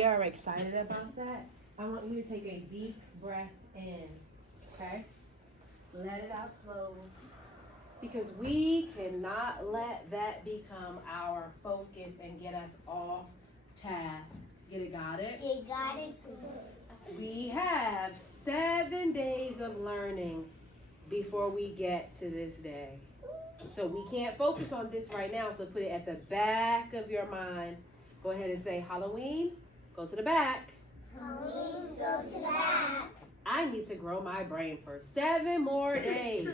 We are excited about that. I want you to take a deep breath in, okay? Let it out slowly. Because we cannot let that become our focus and get us off task. Got it? You got it. We have 7 days of learning before we get to this day. So we can't focus on this right now, so put it at the back of your mind. Go ahead and say Halloween, go to the back. Halloween, go to the back. I need to grow my brain for 7 more days. I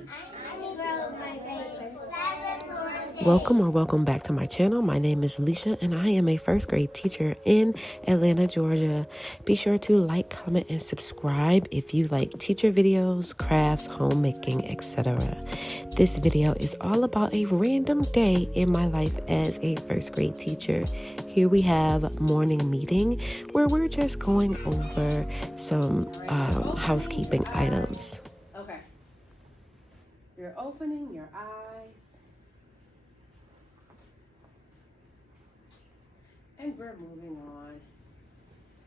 need to grow my brain for 7 more days. Welcome back to my channel. My name is Leisha and I am a first grade teacher in Atlanta, Georgia. Be sure to like, comment, and subscribe if you like teacher videos, crafts, homemaking, etc. This video is all about a random day in my life as a first grade teacher. Here we have morning meeting where we're just going over some housekeeping items. Okay. You're opening your eyes. And we're moving on.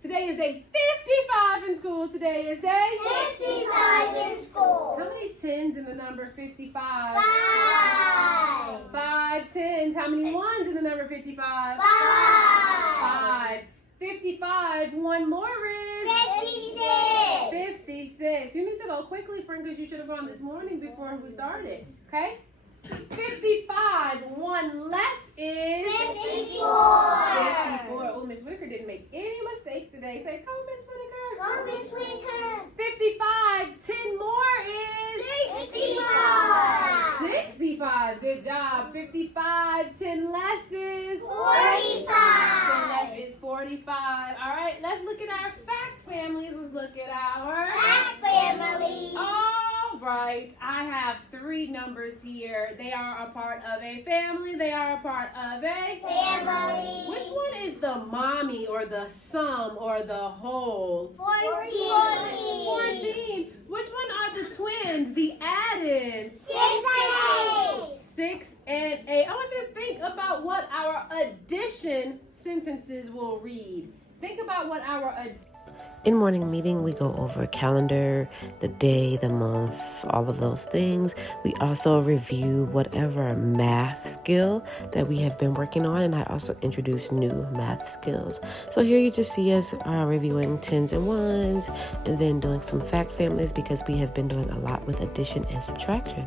Today is day 55 in school. Today is day 55 in school. How many tens in the number 55? 5. 5 tens. How many ones in the number 55? 5. 5. 55. One more is 56. 56. You need to go quickly, friend, because you should have gone this morning before we started. Okay? 55. One less is 54. 54. Oh, Miss Whitaker didn't make any mistakes today. Say, go, Miss Whitaker. Go, Miss Whitaker. 55. 10 more is 65. 65. Good job. 55. 10 less is 45. 10 less is 45. All right, let's look at our fact families. Let's look at our Back family. All right, I have 3 numbers here. They are a part of a family. They are a part of a Family. Which one is the mommy or the sum or the whole? 14. 14. Which one are the twins? The added? 6 and 8. 6 and 8. I want you to think about what our addition sentences will read. Think about what our In morning meeting, we go over calendar, the day, the month, all of those things. We also review whatever math skill that we have been working on, and I also introduce new math skills. So here you just see us reviewing tens and ones, and then doing some fact families because we have been doing a lot with addition and subtraction.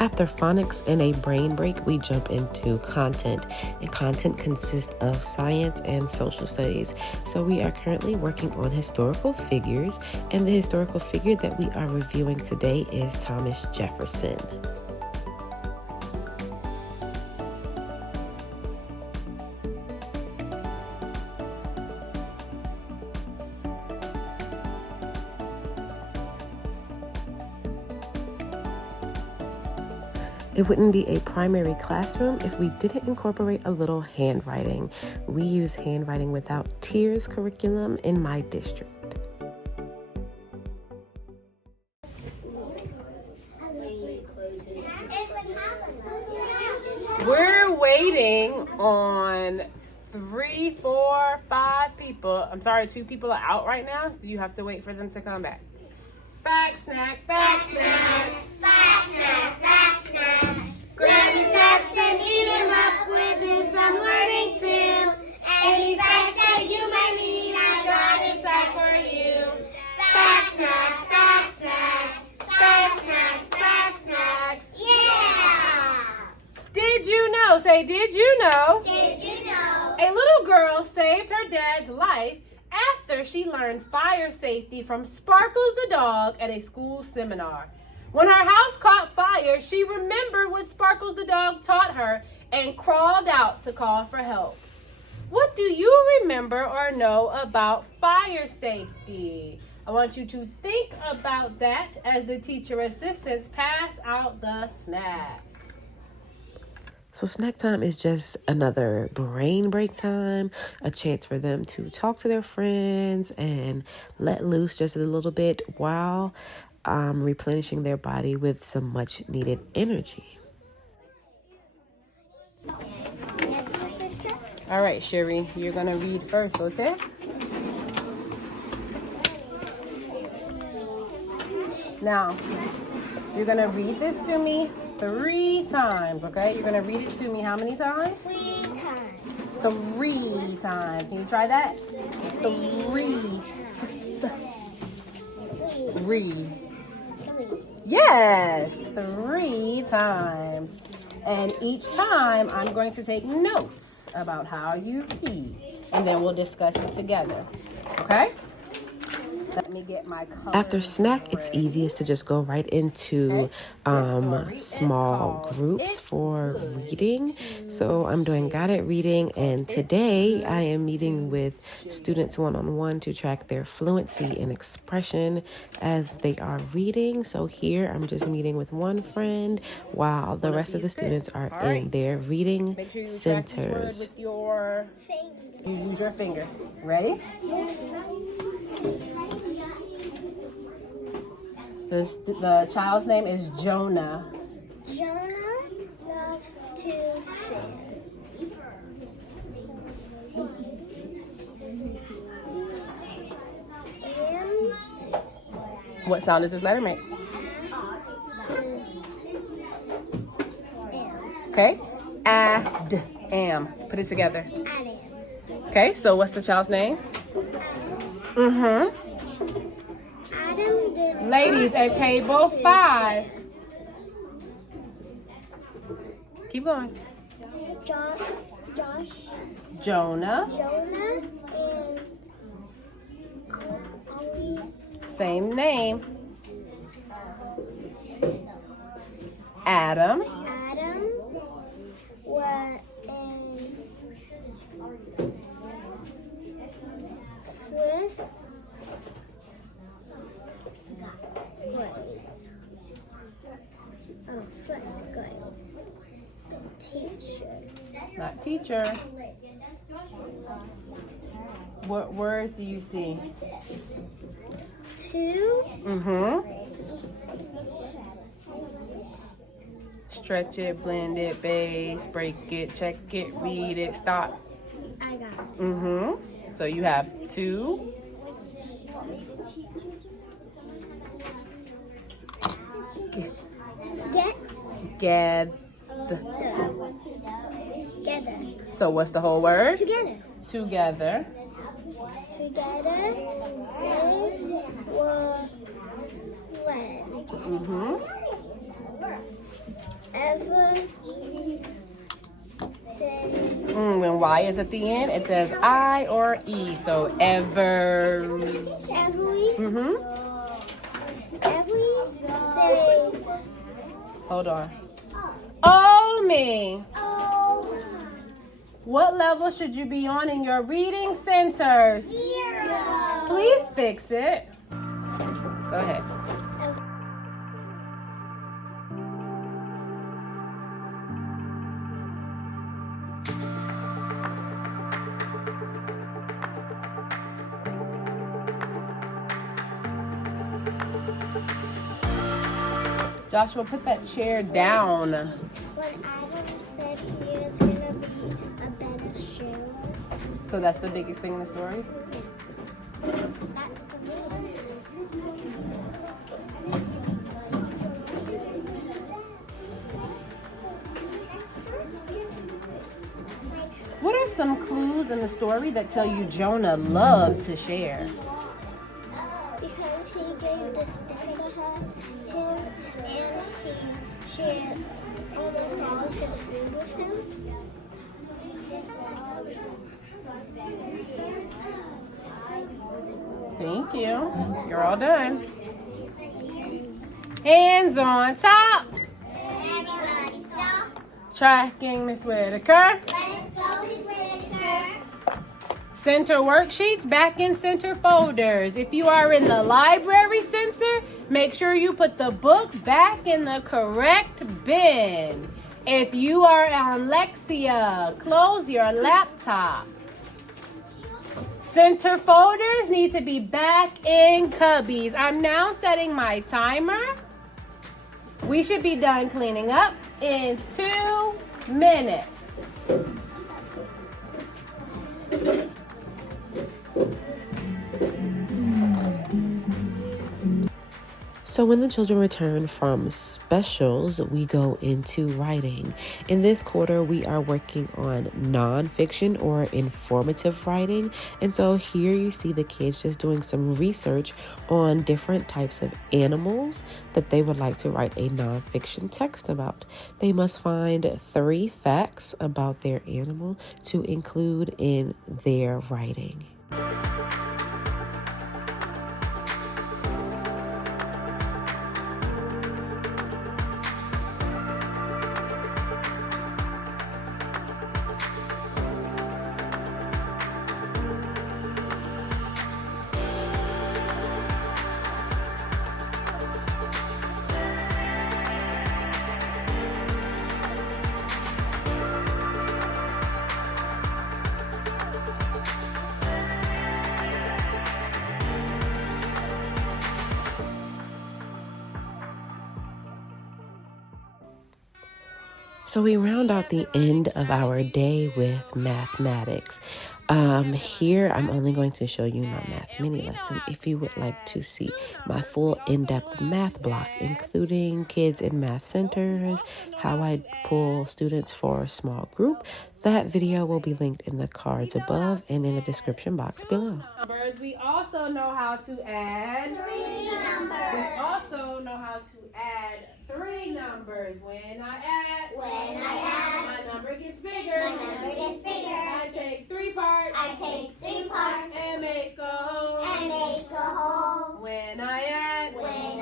After phonics and a brain break, we jump into content, and content consists of science and social studies. So we are currently working on historical figures, and the historical figure that we are reviewing today is Thomas Jefferson. It wouldn't be a primary classroom if we didn't incorporate a little handwriting. We use handwriting without tears curriculum in my district. We're waiting on 3, 4, 5 people. I'm sorry, 2 people are out right now, so you have to wait for them to come back. Fact snack, fact snacks. Back snack, back snack. Grab your snacks and eat them up. We'll do some learning too. Any facts that you might need, I got inside for you. Back snacks, back snacks. Back snacks, back snacks. Yeah! Did you know, say, did you know, Did you know? a little girl saved her dad's life after she learned fire safety from Sparkles the dog at a school seminar. When her house caught fire, she remembered what Sparkles the dog taught her and crawled out to call for help. What do you remember or know about fire safety? I want you to think about that as the teacher assistants pass out the snacks. So snack time is just another brain break time, a chance for them to talk to their friends and let loose just a little bit while replenishing their body with some much needed energy. Yes, Miss Whitaker? All right, Sherry, you're going to read first, okay? Now, you're going to read this to me 3 times, okay? You're going to read it to me how many times? 3 times. 3 times. Can you try that? 3. 3. Yes, 3 times. And each time I'm going to take notes about how you read. And then we'll discuss it together. Okay? Let me get my color. After snack, it's easiest to just go right into small groups for reading. So I'm doing guided reading, and today I am meeting with students one-on-one to track their fluency and expression as they are reading. So here I'm just meeting with one friend while the rest of the students are in their reading Make sure you centers. With your Finger. you use your finger. Ready? The child's name is Jonah. Jonah loves to share. And What sound does this letter make? Okay. Am. Put it together. Adam. Okay, so what's the child's name? Mm-hmm. Adam did Ladies at table 5. Keep going. Josh, Jonah. Jonah, and Ollie. Same name. Adam. Adam were in first grade. Teacher. Not teacher. What words do you see? 2. Mm-hmm. Stretch it, blend it, base, break it, check it, read it, stop. I got it. Mm-hmm. So you have 2. Get. Together. So what's the whole word? Together. Together. Together. They were friends. Mm-hmm. Ever. When Y is at the end, it says I or E. So ever. Every. Mm-hmm. Every day. Hold on. Oh, me. Oh. What level should you be on in your reading centers? 0. Please fix it. Go ahead. Joshua, put that chair down. When Adam said he is going to be a better sailor, So that's the biggest thing in the story? that's the What are some clues in the story that tell you Jonah loved to share? because he gave the stick to him and he shared almost all of his food with him. Thank you. You're all done. Hands on top. Everybody stop. Tracking Miss Whitaker. Let's go, Miss Whitaker. Center worksheets back in center folders. If you are in the library center, make sure you put the book back in the correct bin. If you are on Lexia, close your laptop. Center folders need to be back in cubbies. I'm now setting my timer. We should be done cleaning up in 2 minutes. So when the children return from specials, we go into writing. In this quarter, we are working on nonfiction or informative writing. And so here you see the kids just doing some research on different types of animals that they would like to write a nonfiction text about. They must find 3 facts about their animal to include in their writing. So we round out the end of our day with mathematics. Here I'm only going to show you my math mini lesson. If you would like to see my full in-depth math block, including kids in math centers, how I pull students for a small group, that video will be linked in the cards above and in the description box below. Numbers. We also know how to add 3 numbers. We also know how to add 3 numbers. When I add, my number gets bigger. My number gets bigger. I take 3 parts I take 3 parts and make a whole. and make a whole. When I add, When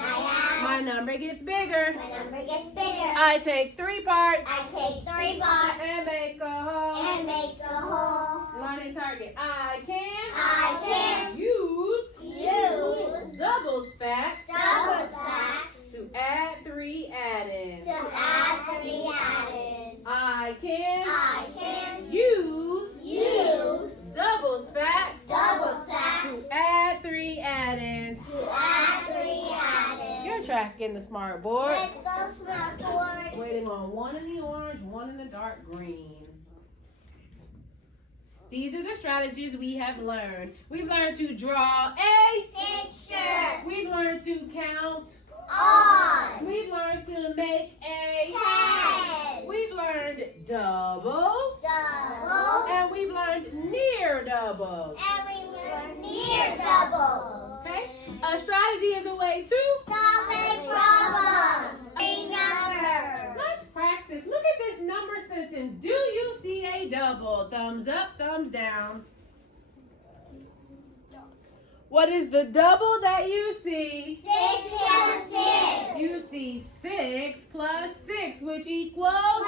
my number gets bigger. my number gets bigger. I take 3 parts I take 3 parts and make a whole. and make a whole. Learning target. I can Use doubles facts double facts to add 3 add-ins. to add 3 add-ins. I can Use doubles facts double facts to add 3 add-ins. to add 3 add-ins. You're tracking the smart board. Let's go smart board. Waiting on 1 in the orange, 1 in the dark green. These are the strategies we have learned. We've learned to draw a. Picture We've learned to count. on We've learned to make a. 10 We've learned doubles. double And we've learned near doubles. and we were near double. Okay? A strategy is a way to. Solve a problem. A number. Let's practice. Look at this number sentence. Do you see a double? Thumbs up, thumbs down. What is the double that you see? 6 plus 6. You see 6 plus 6, which equals?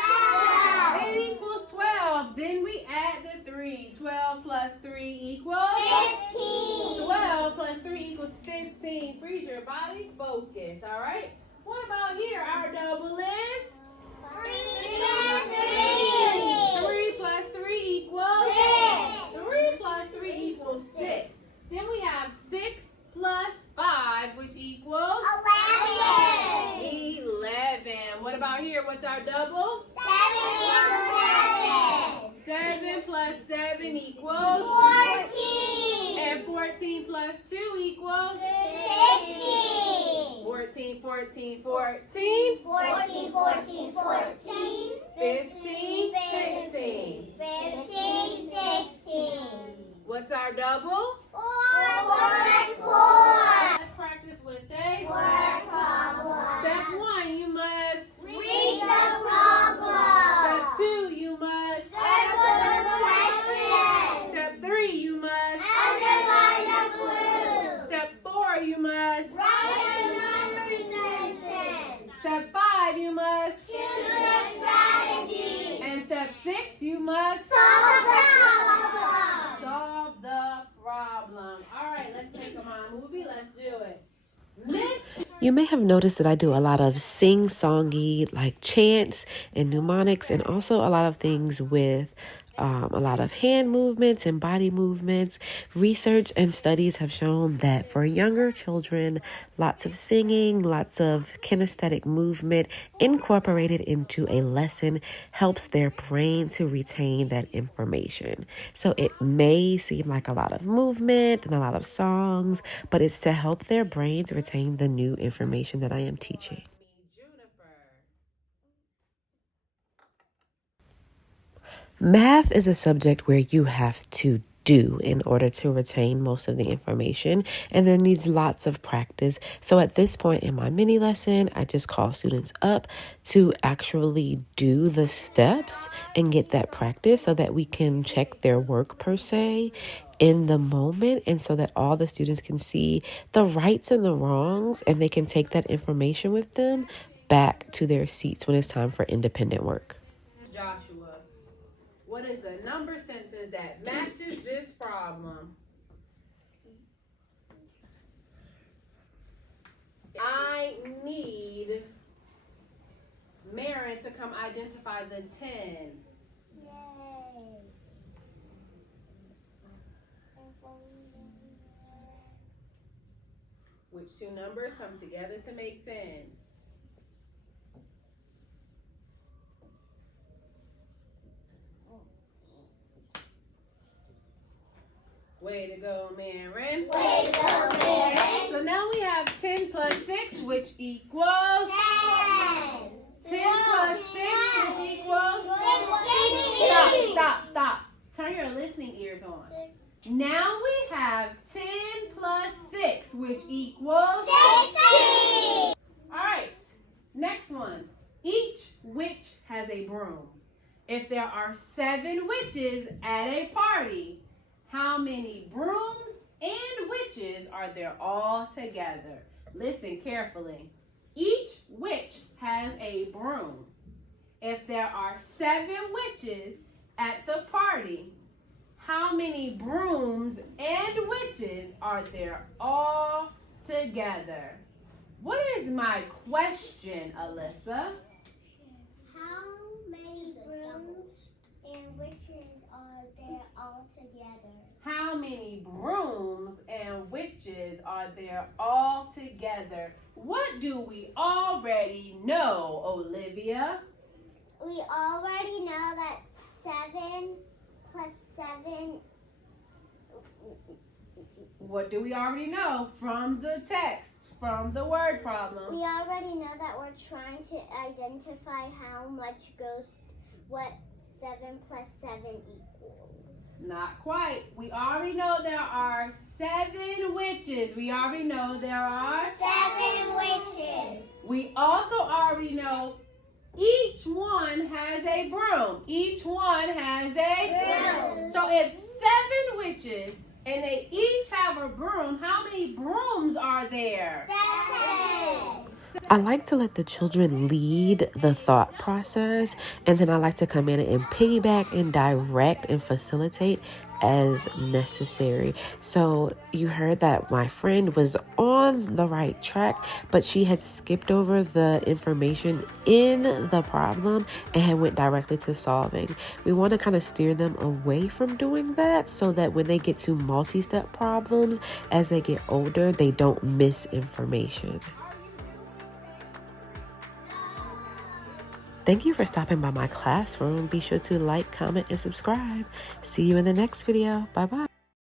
12. It equals 12. Then we add the 3. 12 plus 3 equals? 15. 12 plus 3 equals 15. Freeze your body. Focus. All right? What about here? Our double is? 3 3 plus 3 equals? 6. 3 plus 3 equals 6. Then we have 6 plus 5, which equals? 11. 11. What about here? What's our double? 7 plus 7 equals? 14. And 14 plus 2 equals? 16. 14, 14, 14. 14, 14, 14. 15, 16. 15, 16. What's our double? 4 plus 4. Let's practice with a Word problem. Step 1, you must. Read the problem. Step 2, you must. Circle the question. Step 3, you must. Underline the clue. Step 4, you must. Write a number sentence. Step 5, you must. Choose the strategy. And step 6, you must. Solve the problem. Solve the problem. All right, let's make a mind movie. Let's do it. Miss. You may have noticed that I do a lot of sing-songy like chants and mnemonics, and also a lot of things with a lot of hand movements and body movements. Research and studies have shown that for younger children, lots of singing, lots of kinesthetic movement incorporated into a lesson helps their brain to retain that information. So it may seem like a lot of movement and a lot of songs, but it's to help their brains retain the new information that I am teaching. Math is a subject where you have to do in order to retain most of the information, and it needs lots of practice. So at this point in my mini lesson, I just call students up to actually do the steps and get that practice so that we can check their work per se in the moment, and so that all the students can see the rights and the wrongs, and they can take that information with them back to their seats when it's time for independent work. Joshua, what is the number sentence that matches this problem? I need Marin to come identify the 10. Yay. Which two numbers come together to make 10? Way to go, Marin. Way to go, Marin. So now we have 10 plus 6, which equals 10. 10 plus 6, which equals 16. Stop. Turn your listening ears on. Now we have 10 plus 6, which equals 16. All right, next one. Each witch has a broom. If there are 7 witches at a party, how many brooms and witches are there all together? Listen carefully. Each witch has a broom. If there are 7 witches at the party, how many brooms and witches are there all together? What is my question, Alyssa? How many brooms and witches are there all together? How many brooms and witches are there all together? What do we already know, Olivia? We already know that 7 plus 7. What do we already know from the text, from the word problem? We already know that we're trying to identify how much goes, what 7 plus 7 equals. Not quite. We already know there are 7 witches. We already know there are 7 witches. We also already know each one has a broom. Each one has a Broom. So if 7 witches and they each have a broom, how many brooms are there? 7. I like to let the children lead the thought process, and then I like to come in and piggyback and direct and facilitate as necessary. So you heard that my friend was on the right track, but she had skipped over the information in the problem and had went directly to solving. We want to kind of steer them away from doing that so that when they get to multi-step problems as they get older, they don't miss information. Thank you for stopping by my classroom. Be sure to like, comment, and subscribe. See you in the next video. Bye-bye.